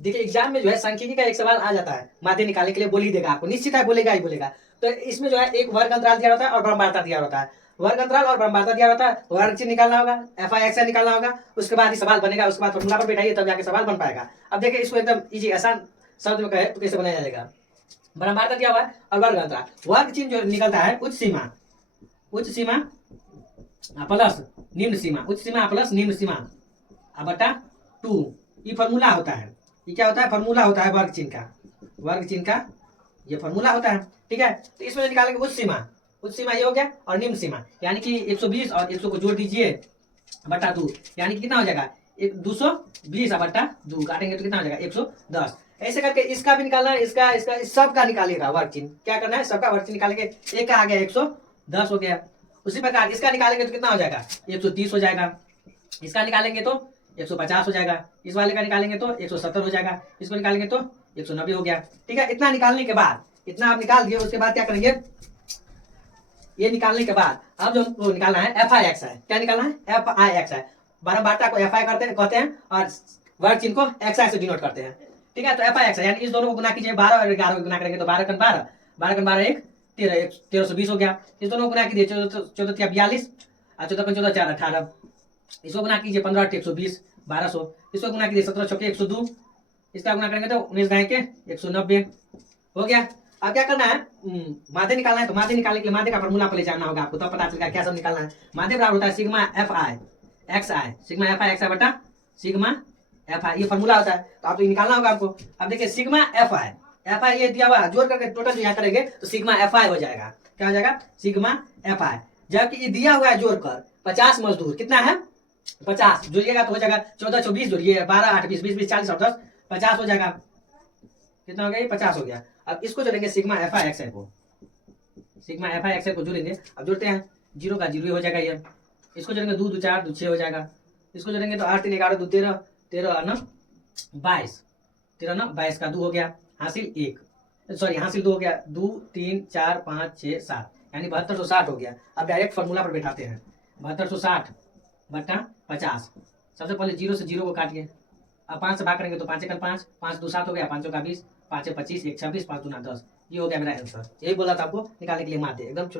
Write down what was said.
देखिए एग्जाम में जो है सांख्यिकी का एक सवाल आ जाता है, माध्य निकालने के लिए बोल ही देगा आपको, निश्चित है बोलेगा ही बोलेगा। तो इसमें जो है एक वर्ग अंतराल दिया होता है और ब्रह्मांडता दिया होता है। वर्ग अंतराल और ब्रह्मांडता दिया होता है, वर्ग चिन्ह निकालना होगा, एफ आई एक्स निकालना होगा, उसके बाद ही सवाल बनेगा, उसके बाद फॉर्मूला पर बैठाइए तब जाके सवाल बन पाएगा। अब देखिए इसको एकदम इजी आसान शब्द में कहे तो कैसे बनाया जाएगा। ब्रह्मांडता दिया हुआ है और वर्ग अंतराल, वर्ग चिन्ह जो निकलता है उच्च सीमा, उच्च सीमा प्लस निम्न सीमा, उच्च सीमा प्लस निम्न सीमा बटा 2, ये फॉर्मूला होता है। ये क्या होता है? फॉर्मूला होता है वर्ग चिन्ह का, वर्ग चिन्ह का ये फॉर्मूला होता है। ठीक है, तो इसमें जो निकालेंगे उच्च सीमा, उच्च सीमा ये हो गया, और निम्न सीमा यानी कि 120 और 100 को जोड़ दीजिए बटा 2, यानी कि कितना हो जाएगा? 220 बटा 2 काटेंगे तो कितना हो जाएगा? 110। ऐसे करके इसका भी निकालना है, इसका इसका इस सब का निकालिएगा वर्ग चिन्ह। क्या करना है? सबका वर्ग चिन्ह निकालेंगे। एक का आ गया 110 हो गया। उसी प्रकार इसका निकालेंगे तो कितना हो जाएगा? 130 हो जाएगा। इसका निकालेंगे तो 150 हो जाएगा। इस वाले का निकालेंगे तो 170 हो जाएगा। इसको निकालेंगे तो 190 हो गया। ठीक है, इतना निकालने के बाद, इतना आप निकाल दिए, उसके बाद क्या करेंगे? ये निकालने के बाद अब जो हमको निकालना है एफ आई एक्स है। क्या निकालना है? एफ आई एक्स है। बारंबारता को एफ आई कहते हैं और वर्ग चिन्ह को एक्स आई से डिनोट करते हैं। ठीक है, तो एफ आई एक्स है, यानी इस दोनों को गुना कीजिए, 12 और 11 को गुना करेंगे तो 12 कन 12, 12 कन 12 1 13, 1320 हो गया। इस दोनों को गुना कीजिए, 14 42 और 14 कन 14 4 18, इसको गुना कीजिए 15 8 120 1200, इसको गुना कीजिए 17 6 102, इसका गुना करेंगे तो 19 गाय के 190 हो गया। अब क्या करना है? माध्य निकालना है, तो माध्य निकालने के लिए माध्य का फॉर्मूला पहले जानना होगा आपको, तब पता चलेगा क्या सब निकालना है। माध्य बराबर होता है sigma f i x i, sigma f i x i बटा सिग्मा एफ आई, ये फॉर्मूला होता है। तो आप तो निकालना होगा आपको। अब देखिए सिग्मा एफ आई ये दिया हुआ जोड़ करके टोटल जो यहाँ करेंगे तो सिग्मा एफ आई हो जाएगा। क्या हो जाएगा? सिग्मा एफ आई। जबकि ये दिया हुआ है जोड़कर 50 मजदूर, कितना है? 50 जोड़िएगा तो हो जाएगा 14 24 जोड़िए 12 8 20 20 20 40 और 10 50 हो जाएगा। कितना हो गया? ये 50 हो गया। अब इसको जोड़ेंगे सिग्मा एफ आई एक्स आई को, सिग्मा एफ आई एक्स आई को जोड़ेंगे। अब जोड़ते हैं, 0 का 0 हो जाएगा ये। इसको जोड़ेंगे 2 2 4 2 6 हो जाएगा। इसको जोड़ेंगे तो 8 3 11 2 13 13 9 22, 13 9 22 का 2 हो गया, हासिल 1, सॉरी हासिल 2 हो गया, 2 3 4 5 6 7, यानी 7260 हो गया। अब डायरेक्ट फॉर्मूला पर बैठाते हैं, 7260 बटा 50। सबसे पहले 0 से 0 को काटिए, अब 5 से भाग करेंगे तो 5 1 5, 5 2 7 हो गया, 5 का 20, 5 25 1 26, 5 2 10। ये हो गया मेरा आंसर। यही बोला था आपको निकालने के लिए माध्य, एकदम